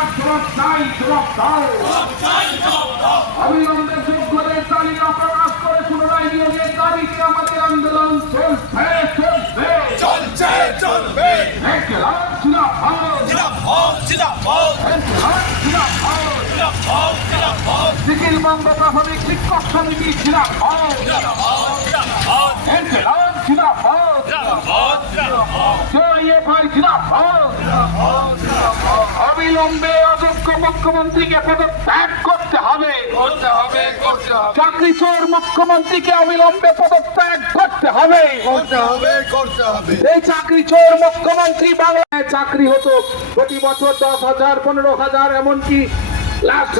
জবাব চাই জবাব দাও অবিলম্বে যোগ্যদের তালিকা প্রকাশ করে পুনরায় নিয়োগের দাবিতে আমাদের আন্দোলন চলছে চলবে চলছে চলবে একলাখ জিন্দাবাদ জিন্দাবাদ জিন্দাবাদ একলাখ জিন্দাবাদ জিন্দাবাদ জিন্দাবাদ নিখিল বঙ্গ প্রাথমিক শিক্ষক সমিতি জিন্দাবাদ জিন্দাবাদ জিন্দাবাদ একলাখ জিন্দাবাদ অবিলম্বে অযোগ্য মুখ্যমন্ত্রীকে পদত্যাগ করতে হবে। করতে হবে করতে হবে। চাকরি চোর মুখ্যমন্ত্রীকে অবিলম্বে পদত্যাগ করতে হবে। করতে হবে করতে হবে। এই চাকরি চোর মুখ্যমন্ত্রী বাংলায় চাকরি হতো প্রতি বছর দশ হাজার পনেরো হাজার এমনকি লাস্ট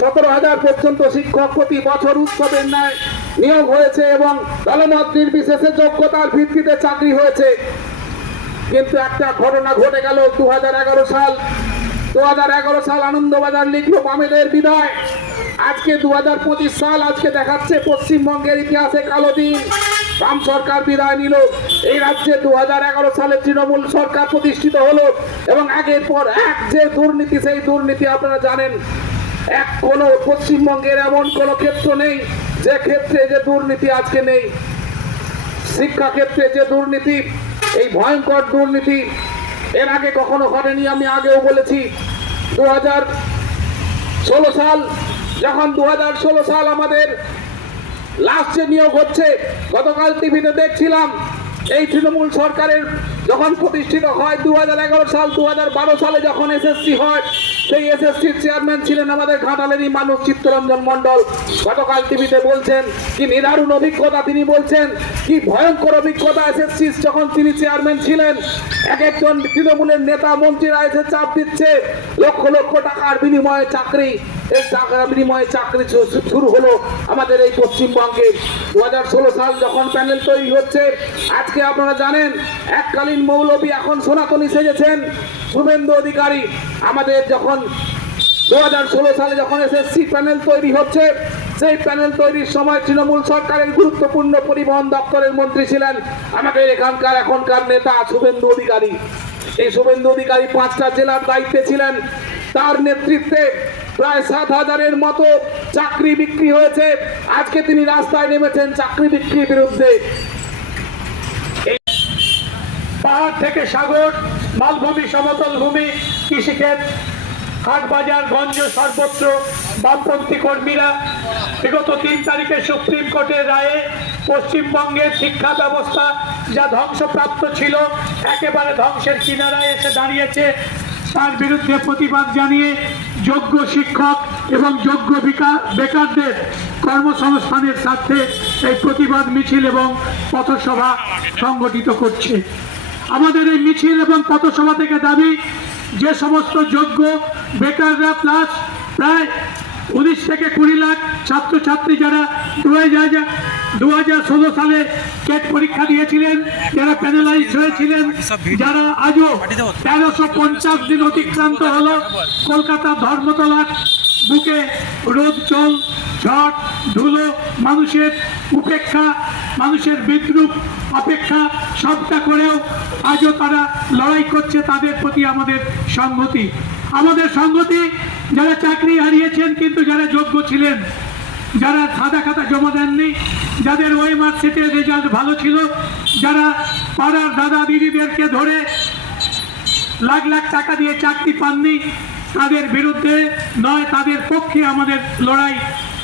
সতেরো হাজার পর্যন্ত শিক্ষক প্রতি বছর উৎসবের ন্যায় নিয়োগ হয়েছে এবং দলমত নির্বিশেষে যোগ্যতার ভিত্তিতে চাকরি হয়েছে। কিন্তু একটা ঘটনা ঘটে গেল দু হাজার এগারো সাল। দু হাজার এগারো সাল আনন্দবাজার লিখলো বামেদের বিদায়। আজকে দু হাজার পঁচিশ সাল, আজকে দেখাচ্ছে পশ্চিমবঙ্গের ইতিহাসে কালো দিন। বাম সরকার বিদায় নিল। এই রাজ্যে দু সালে তৃণমূল সরকার প্রতিষ্ঠিত হলো এবং আগের পর এক যে দুর্নীতি, সেই দুর্নীতি আপনারা জানেন। এক কোনো পশ্চিমবঙ্গের এমন কোনো ক্ষেত্র নেই যে ক্ষেত্রে যে দুর্নীতি আজকে নেই। শিক্ষা ক্ষেত্রে যে দুর্নীতি এই ভয়ঙ্কর দুর্নীতি এর আগে কখনো ঘটেনি, আমি আগেও বলেছি। দু হাজার ষোলো সাল, যখন দু হাজার ষোলো সাল আমাদের লাস্টে নিয়োগ হচ্ছে, গতকাল টিভিতে দেখছিলাম এই তৃণমূল সরকারের যখন প্রতিষ্ঠিত হয় দু হাজার এগারো সাল দু হাজার বারো সালে যখন এসএসসি হয়, সেই এসএসসির চেয়ারম্যান ছিলেন আমাদের ঘাটালেরই মানুষ চিত্তরঞ্জন মণ্ডল। গতকাল টিভিতে বলছেন, কি নিদারুণ অভিজ্ঞতা তিনি বলছেন, কি ভয়ঙ্কর অভিজ্ঞতা এসএসসি যখন তিনি চেয়ারম্যান ছিলেন। এক একজন তৃণমূলের নেতা মন্ত্রীরা এসে চাপ দিচ্ছে, লক্ষ লক্ষ টাকার বিনিময়ে চাকরি। এই টাকার বিনিময়ে চাকরি শুরু হলো আমাদের এই পশ্চিমবঙ্গে। দু হাজার ষোলো সাল যখন প্যানেল তৈরি হচ্ছে, আজকে আপনারা জানেন, এককালীন মৌলবী এখন সনাতনী সেজেছেন। শুভেন্দু অধিকারী আমাদের যখন দু হাজার ষোলো সালে যখন এসএসসি প্যানেল তৈরি হচ্ছে, সেই প্যানেল তৈরির সময় তৃণমূল সরকারের গুরুত্বপূর্ণ পরিবহন দপ্তরের মন্ত্রী ছিলেন আমাদের এখানকার এখনকার নেতা শুভেন্দু অধিকারী। এই শুভেন্দু অধিকারী পাঁচটা জেলার দায়িত্বে ছিলেন। তার নেতৃত্বে প্রায় সাত হাজারের মতো চাকরি বিক্রি হয়েছে। আজকে তিনি রাস্তায় নেমেছেন চাকরি বিক্রির বিরুদ্ধে। পাহাড় থেকে সাগর, মালভূমি, সমতল ভূমি, কৃষিক্ষেত হাট বাজার গঞ্জ, সর্বত্র বামপন্থী কর্মীরা বিগত তিন তারিখে সুপ্রিম কোর্টের রায়ে পশ্চিমবঙ্গের শিক্ষা ব্যবস্থা যা ধ্বংসপ্রাপ্ত ছিল, একেবারে ধ্বংসের কিনারায় এসে দাঁড়িয়েছে। তার বিরুদ্ধে প্রতিবাদ জানিয়ে যোগ্য শিক্ষক এবং যোগ্য বিকা- বেকারদের কর্মসংস্থানের স্বার্থে এই প্রতিবাদ মিছিল এবং পথসভা সংগঠিত করছে। আমাদের এই মিছিল এবং পথসভা থেকে দাবি, যে সমস্ত যোগ্য বেকাররা প্লাস প্রায় উনিশ থেকে কুড়ি লাখ ছাত্রছাত্রী যারা দু হাজার দু সালে কেট পরীক্ষা দিয়েছিলেন, যারা প্যানেলাইজ হয়েছিলেন, যারা আজও তেরোশো পঞ্চাশ দিন অতিক্রান্ত হলো। কলকাতা ধর্মতলার বুকে রোদ, জল, ঝড়, ধুলো, মানুষের উপেক্ষা, মানুষের বিদ্রুপ অপেক্ষা, সবটা করেও আজও তারা লড়াই করছে তাদের প্রতি আমাদের সংহতি। আমাদের সংহতি, যারা চাকরি হারিয়েছেন, কিন্তু যারা যোগ্য ছিলেন যারা সাদা খাতা জমা দেননি, যাদের ওই মার্কশিটের রেজাল্ট ভালো ছিল, যারা পাড়ার দাদা দিদিদেরকে ধরে লাখ লাখ টাকা দিয়ে চাকরি পাননি, তাদের বিরুদ্ধে নয়, তাদের পক্ষে আমাদের লড়াই।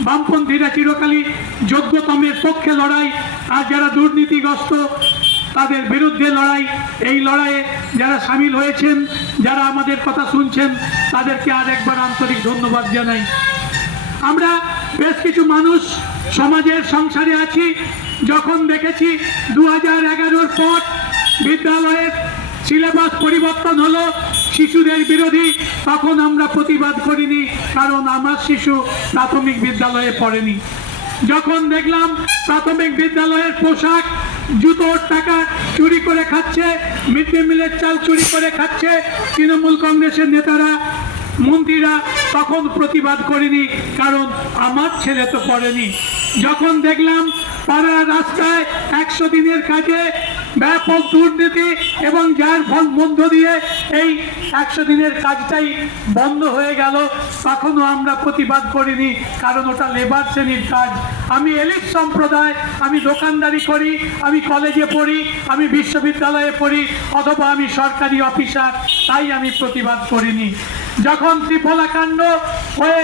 বামপন্থীরা চিরকালই যোগ্যতমের পক্ষে লড়াই, আর যারা দুর্নীতিগ্রস্ত, তাদের বিরুদ্ধে লড়াই। এই লড়াইয়ে যারা সামিল হয়েছেন, যারা আমাদের কথা শুনছেন, তাদেরকে আর একবার আন্তরিক ধন্যবাদ জানাই। আমরা বেশ কিছু মানুষ সমাজের সংসারে আছি। যখন দেখেছি দু হাজার এগারোর পর বিদ্যালয়ের সিলেবাস পরিবর্তন হলো শিশুদের বিরোধী, তখন আমরা প্রতিবাদ করিনি, কারণ আমার শিশু প্রাথমিক বিদ্যালয়ে পড়েনি। যখন দেখলাম প্রাথমিক বিদ্যালয়ের পোশাক, জুতোর টাকা চুরি করে খাচ্ছে মিড ডে মিলের চাল চুরি করে খাচ্ছে, তৃণমূল কংগ্রেসের নেতারা মন্ত্রীরা তখন প্রতিবাদ করেনি, কারণ আমার ছেলে তো পড়েনি। যখন দেখলাম পাড়ার রাস্তায় একশো দিনের কাজে ব্যাপক দুর্নীতি এবং যার ফল মধ্য দিয়ে এই একশো দিনের কাজটাই বন্ধ হয়ে গেল, তখনও আমরা প্রতিবাদ করিনি, কারণ ওটা লেবার শ্রেণির কাজ। আমি এলিট সম্প্রদায়, আমি দোকানদারি করি, আমি কলেজে পড়ি, আমি বিশ্ববিদ্যালয়ে পড়ি, অথবা আমি সরকারি অফিসার, তাই আমি প্রতিবাদ করিনি। যখন ত্রিফলাকাণ্ড হয়ে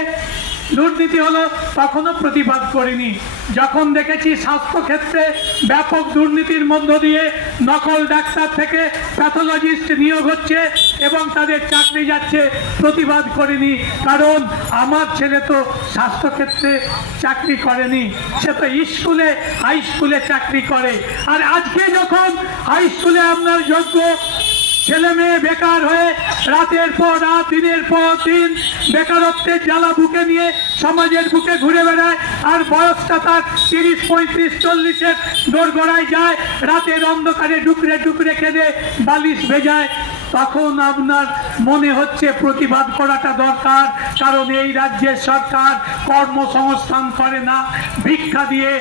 দুর্নীতি হলো, তখনও প্রতিবাদ করিনি। যখন দেখেছি স্বাস্থ্যক্ষেত্রে ব্যাপক দুর্নীতির মধ্য দিয়ে নকল ডাক্তার থেকে প্যাথোলজিস্ট নিয়োগ হচ্ছে এবং তাদের চাকরি যাচ্ছে, প্রতিবাদ করিনি। কারণ আমার ছেলে তো স্বাস্থ্যক্ষেত্রে চাকরি করেনি, সে তো স্কুলে, হাই স্কুলে চাকরি করে। আর আজকে যখন হাই স্কুলে আপনার যোগ্য ছেলে মেয়ে বেকার হয়ে রাতের পর রাত, দিনের পর দিন বেকারত্বের জ্বালা বুকে নিয়ে সমাজের বুকে ঘুরে বেড়ায় আর বয়সটা তার তিরিশ, পঁয়ত্রিশ, চল্লিশের দোরগড়ায় যায়। রাতের অন্ধকারে ডুকরে ডুকরে খেদে বালিশ ভেজায় তখন আপনার মনে হচ্ছে প্রতিবাদ করাটা দরকার, কারণ এই রাজ্যের সরকার কর্মসংস্থান করে না। ভিক্ষা দিয়ে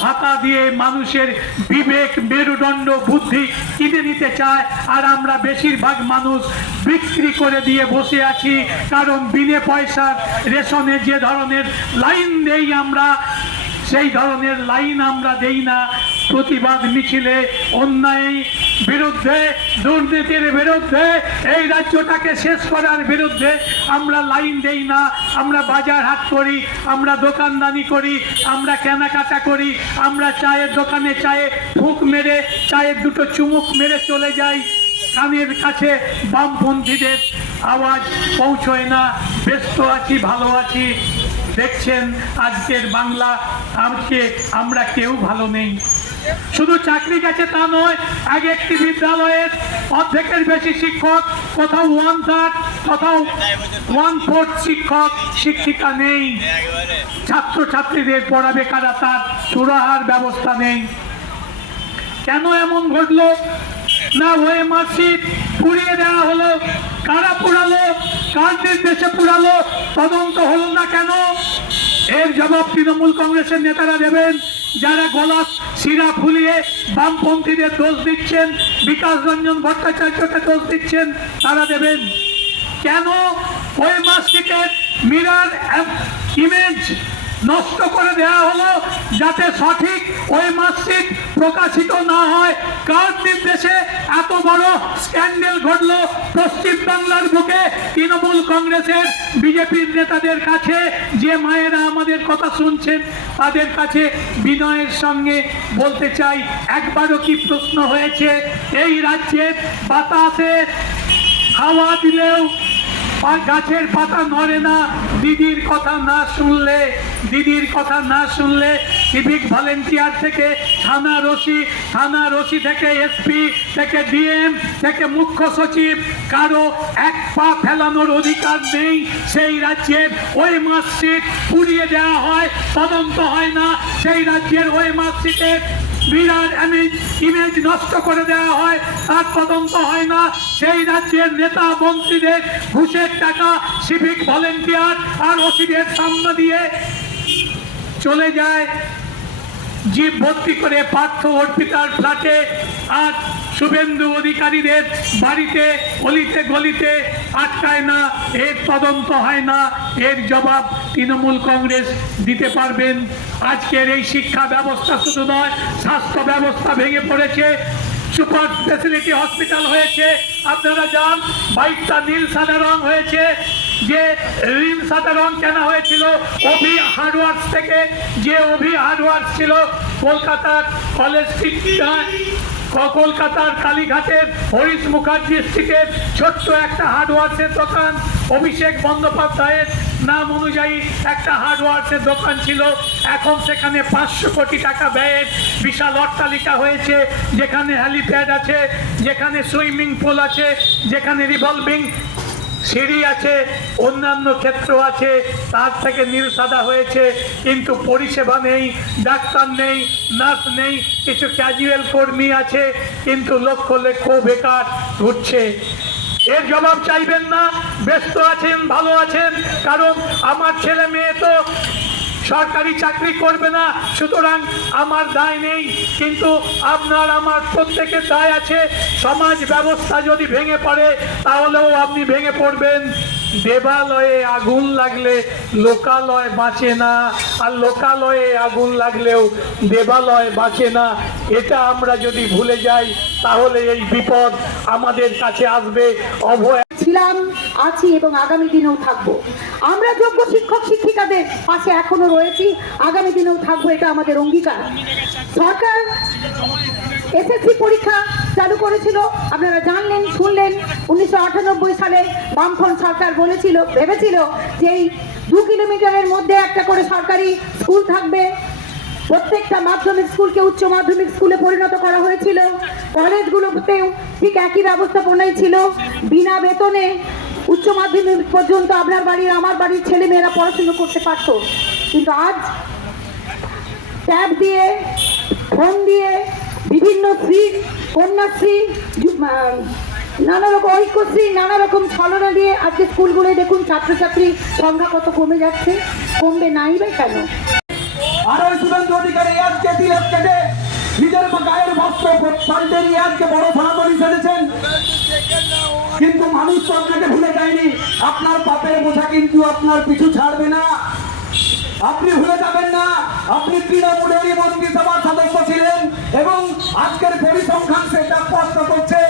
ভাতা দিয়ে মানুষের বিবেক, মেরুদণ্ড, বুদ্ধি কিনে নিতে চায়, আর আমরা বেশিরভাগ মানুষ বিক্রি করে দিয়ে বসে আছি, কারণ বিনে পয়সার রেশনে যে ধরনের লাইন দেই আমরা, সেই ধরনের লাইন আমরা দেই না। প্রতিবাদ মিছিলে, অন্যায় বিরুদ্ধে দুর্নীতির বিরুদ্ধে, এই রাজ্যটাকে শেষ করার বিরুদ্ধে আমরা লাইন দেই না, আমরা বাজার হাট করি, আমরা দোকানদানি করি, আমরা কেনাকাটা করি, আমরা চায়ের দোকানে চায়ে ফুক মেরে, চায়ের দুটো চুমুক মেরে চলে যাই। কানের কাছে বামপন্থীদের আওয়াজ পৌঁছয় না, ব্যস্ত আছি, ভালো আছি। দেখছেন আজকের বাংলা, আজকে আমরা কেউ ভালো নেই। শুধু চাকরি গেছে তা নয় এক একটি বিদ্যালয়ের অর্ধেকের বেশি শিক্ষক, কোথাও ওয়ান থার্ড কোথাও ওয়ান ফোর্থ শিক্ষক, শিক্ষিকা নেই। ছাত্রছাত্রীদের পড়াবে কারা তার? সুরাহার ব্যবস্থা নেই। কেন এমন ঘটলো? না ওয়ে মার্কশিট পুড়িয়ে দেওয়া হলো। কারা পুরালো কার নির্দেশে পুরালো তদন্ত হলো না কেন? এর জবাব তৃণমূল কংগ্রেসের নেতারা দেবেন, যারা গলা শিরা ফুলিয়ে বামপন্থীদের দোষ দিচ্ছেন, বিকাশ রঞ্জন ভট্টাচার্যকে দোষ দিচ্ছেন, তারা দেবেন। কেন ওই মার্কশিটের মিরার ইমেজ নষ্ট করে দেওয়া হলো যাতে সঠিক ওই মাসিক প্রকাশিত না হয়। কার নির্দেশে এত বড় স্ক্যান্ডেল ঘটলো পশ্চিম বাংলার বুকে? তৃণমূল কংগ্রেসের বিজেপির নেতাদের কাছে যে মায়েরা আমাদের কথা শুনছেন, তাদের কাছে বিনয়ের সঙ্গে বলতে চাই, একবারও কি প্রশ্ন হয়েছে? এই রাজ্যের বাতাসে হাওয়া দিলেও আর গাছের পাতা নড়ে না। দিদির কথা না শুনলে, দিদির কথা না শুনলে সিভিক ভলেন্টিয়ার থেকে, থানা রসি থানা রসি থেকে এসপি থেকে ডিএম থেকে মুখ্য সচিব, কারও এক পা ফেলানোর অধিকার নেই সেই রাজ্যের ওই মার্কশিট পুড়িয়ে দেওয়া হয়, তদন্ত হয় না সেই রাজ্যের ওই মার্কশিটের বিরাট ইমেজ নষ্ট করে দেওয়া হয় তার তদন্ত হয় না। সেই রাজ্যের নেতা মন্ত্রীদের ঘুষের টাকা সিভিক ভলেন্টিয়ার আর ওসিদের সামনে দিয়ে চলে যায়। জীব ভর্তি করে পার্থ অর্পিতার ফ্ল্যাটে আর শুভেন্দু অধিকারীদের বাড়িতে, অলিতে গলিতে আটকায় না, এর তদন্ত হয় না, এর জবাব তৃণমূল কংগ্রেস দিতে পারবেন। আজকের এই শিক্ষা ব্যবস্থা শুধু নয়, স্বাস্থ্য ব্যবস্থা ভেঙে পড়েছে, সুপার স্পেশালিটি হসপিটাল হয়েছে। আপনারা যান, বাইকটা নীল সাদা রং হয়েছে, যে নীল সাদা রং কেনা হয়েছিল, অভি হার্ডওয়ার্কস থেকে, যে অভি হার্ডওয়ার্কস ছিল, কলকাতার কলেজ কলকাতার কালীঘাটের হরিশ মুখার্জি স্ট্রিটের ছোট্ট একটা হার্ডওয়ার্সের দোকান, অভিষেক বন্দ্যোপাধ্যায়ের নাম অনুযায়ী একটা হার্ডওয়ার্সের দোকান ছিল। এখন সেখানে পাঁচশো কোটি টাকা ব্যয়ের বিশাল অট্টালিকা হয়েছে, যেখানে হ্যালিপ্যাড আছে, যেখানে সুইমিং পুল আছে, যেখানে রিভলভিং সিঁড়ি আছে, অন্যান্য ক্ষেত্র আছে, তার থেকে নীল সাদা হয়েছে, কিন্তু পরিষেবা নেই, ডাক্তার নেই, নার্স নেই, কিছু ক্যাজুয়াল কর্মী আছে, কিন্তু লক্ষ লক্ষ বেকার ঘুরছে। এর জবাব চাইবেন না, ব্যস্ত আছেন, ভালো আছেন, কারণ আমার ছেলে মেয়ে তো সরকারি চাকরি করবে না। সুতরাং আমার দায় নেই, কিন্তু আপনার, আমার প্রত্যেকের দায় আছে। সমাজ ব্যবস্থা যদি ভেঙে পড়ে, তাহলেও আপনি ভেঙে পড়বেন। দেবালয়ে আগুন লাগলে লোকালয় বাঁচে না, আর লোকালয়ে আগুন লাগলেও দেবালয় বাঁচে না। এটা আমরা যদি ভুলে যাই, তাহলে এই বিপদ আমাদের কাছে আসবে। অভয় ছিলাম, আছি এবং আগামী দিনেও থাকব। আমরা যোগ্য শিক্ষক, শিক্ষিকাদের পাশে এখনও রয়েছি। আগামী দিনেও থাকব, এটা আমাদের অঙ্গীকার। সরকার এসএসসি পরীক্ষা চালু করেছিল। আপনারা জানলেন, শুনলেন। উনিশশো আটানব্বই সালে বামফ্রন্ট সরকার বলেছিল, ভেবেছিল যে এই দু কিলোমিটারের মধ্যে একটা করে সরকারি স্কুল থাকবে। প্রত্যেকটা মাধ্যমিক স্কুলকে উচ্চ মাধ্যমিক স্কুলে পরিণত করা হয়েছিল। কলেজগুলোতেও ঠিক একই ব্যবস্থাপনাই ছিল। বিনা বেতনে উচ্চ মাধ্যমিক পর্যন্ত আপনার বাড়ির, আমার বাড়ির ছেলেমেয়েরা পড়াশুনো করতে পারতো। কিন্তু আজ ট্যাব দিয়ে, ফোন দিয়ে বিভিন্ন শ্রী কন্যাশ্রী নানা রকম ঐক্যশ্রী, নানা রকম ছলনা দিয়ে আজকে স্কুলগুলোয় দেখুন ছাত্রছাত্রীর সংখ্যা কত কমে যাচ্ছে। কমবে নাই বা কেন? নিজের গায়ের বস্ত্র নিয়ে আজকে বড় সনাতনী সেজেছেন। কিন্তু মানুষ তো আপনাকে ভুলে যায়নি। আপনার পাপের বোঝা কিন্তু আপনার পিছু ছাড়বে না। আপনি ভুলে যাবেন না, আপনি তৃণমূলেরই মন্ত্রিসভার সদস্য ছিলেন এবং আজকের পরিসংখ্যান সেটা স্পষ্ট করছে।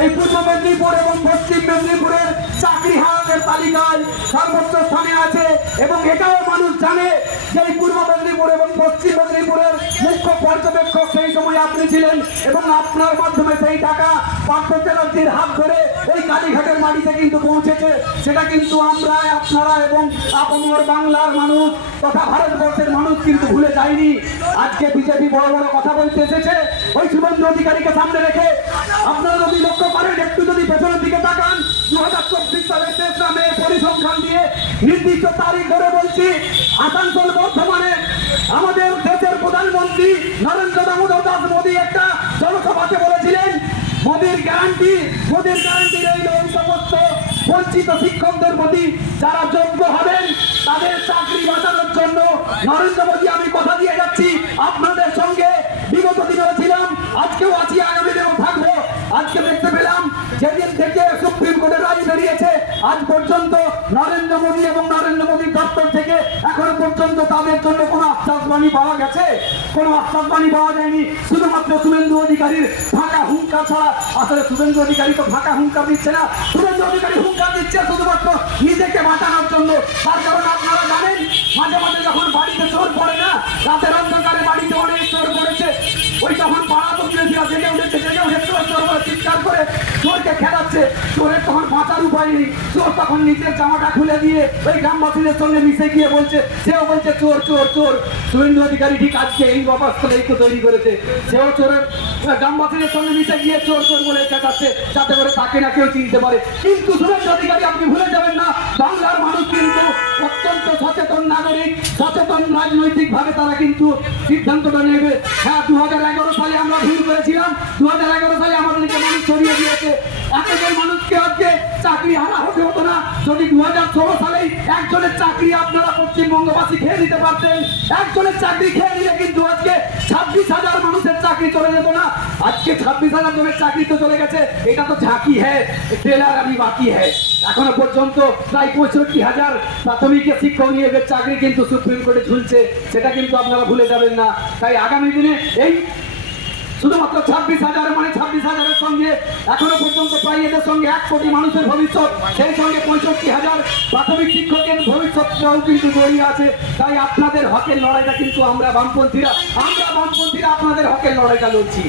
এই পূর্ব মেদিনীপুর এবং পশ্চিম মেদিনীপুরের চাকরি হারানোর তালিকায় সর্বোচ্চ স্থানে আছে এবং এটাও মানুষ জানে যে এই পূর্ব মেদিনীপুর এবং পশ্চিম মেদিনীপুরের মুখ্য পর্যবেক্ষক সেই সময় আপনি ছিলেন এবং আপনার মাধ্যমে সেই টাকা পার্থ চ্যাটার্জির হাত ধরে এই কালীঘাটের মাটিতে কিন্তু পৌঁছেছে। সেটা কিন্তু আমরা আপনারা এবং আপনার বাংলার মানুষ তথা ভারতবর্ষের মানুষ কিন্তু ভুলে যায়নি। আজকে বিজেপি বড় বড় কথা বলতে এসেছে। ওই শুভেন্দু অধিকারীকে সামনে রেখে আপনারা যদি লক্ষ্য করেন, একটু যদি পেছনের দিকে তাকান দু হাজার চব্বিশ সালের তেসরা মে পরিসংখ্যান দিয়ে নির্দিষ্ট তারিখ ধরে বলছি, আসানসোল বর্ধমানে আমাদের দেশের প্রধানমন্ত্রী নরেন্দ্র দামোদর দাস মোদী একটা জনসভাতে বলেছিলেন, মোদীর গ্যারান্টি মোদীর গ্যারান্টি রইল ওই সমস্ত বঞ্চিত শিক্ষকদের প্রতি যারা যোগ্য হবেন, তাদের চাকরি বাঁচানোর জন্য নরেন্দ্র মোদী, আমি কথা দিয়ে যাচ্ছি। আপনাদের সঙ্গে বিগত দিনেও ছিলাম, আজকেও আছি, আগামী দিনেও থাকব। আজকে দেখতে পেলাম, যেদিন থেকে সুপ্রিম কোর্টের রায় বেরিয়েছে, আজ পর্যন্ত নরেন্দ্র মোদী এবং নরেন্দ্র মোদীর দপ্তর থেকে এখনও পর্যন্ত তাদের জন্য কোনো আশ্বাসবাণী পাওয়া গেছে? কোনো আশ্বাসবাণী পাওয়া যায়নি। শুধুমাত্র শুভেন্দু অধিকারীর ফাঁকা হুঙ্কার ছাড়া। আসলে শুভেন্দু অধিকারী তো ফাঁকা হুঙ্কার দিচ্ছে না। শুভেন্দু অধিকারী হুঙ্কার দিচ্ছে শুধুমাত্র নিজেকে বাঁচানোর জন্য। তার কারণ আপনারা জানেন মাঝে মাঝে যখন বাড়িতে চোর পড়ে না, রাতের অন্ধকারে বাড়িতে অনেক চোর পড়েছে। ওই তখন পাড়া প্রতিবেশীরা জেগে উঠেছে, জেগে উঠে চোর চোর বলে চিৎকার করে চোরকে খেলাচ্ছে। চোরের তখন বাঁচার উপায় নেই। চোর তখন নিজের জামাটা খুলে দিয়ে ওই গ্রামবাসীদের সঙ্গে মিশে গিয়ে বলছে, সেও বলছে, চোর চোর চোর শুভেন্দু অধিকারী ঠিক আজকে এই অবস্থা এই তৈরি করেছে। সেও চোরের গ্রামবাসীদের সঙ্গে মিশে গিয়ে চোর চোর বলে চেঁচাচ্ছে, যাতে করে তাকে না কেউ চিনতে পারে। কিন্তু শুভেন্দু অধিকারী আপনি ভুলে যাবেন না, বাংলার মানুষ কিন্তু তারা কিন্তু সিদ্ধান্তটা নেবে। হ্যাঁ দু হাজার এগারো সালে আমরা ভুল করেছিলাম। দু হাজার এগারো সালে আমাদেরকে মানুষ ছড়িয়ে দিয়েছে। এতজন আজকে চাকরি হারা হতে হতো না। যদি দু সালেই একজনের চাকরি আপনারা পশ্চিমবঙ্গবাসী খেয়ে নিতে পারতেন, একজনের চাকরি খেয়ে নিলে কিন্তু আজকে ছাব্বিশ হাজার মানুষের চাকরি চলে যেত না। আজকে ছাব্বিশ হাজার জনের চাকরি তো চলে গেছে, এটা তো ঝাঁকি হ্যাঁ ট্রেলার আমি বাকি হ্যাঁ। এখনও পর্যন্ত প্রায় পঁয়ষট্টি হাজার প্রাথমিক শিক্ষক নিয়োগের চাকরি কিন্তু সুপ্রিম কোর্টে ঝুলছে, সেটা কিন্তু আপনারা ভুলে যাবেন না। তাই আগামী দিনে এই শুধুমাত্র ছাব্বিশ হাজার মানে ছাব্বিশ হাজারের সঙ্গে, এখনও পর্যন্ত প্রায় এদের সঙ্গে এক কোটি মানুষের ভবিষ্যৎ, সেই সঙ্গে পঁয়ষট্টি হাজার প্রাথমিক শিক্ষকের ভবিষ্যৎটাও কিন্তু জড়িয়ে আছে। তাই আপনাদের হকের লড়াইটা কিন্তু আমরা বামপন্থীরা আমরা বামপন্থীরা আপনাদের হকের লড়াইটা লড়ছি।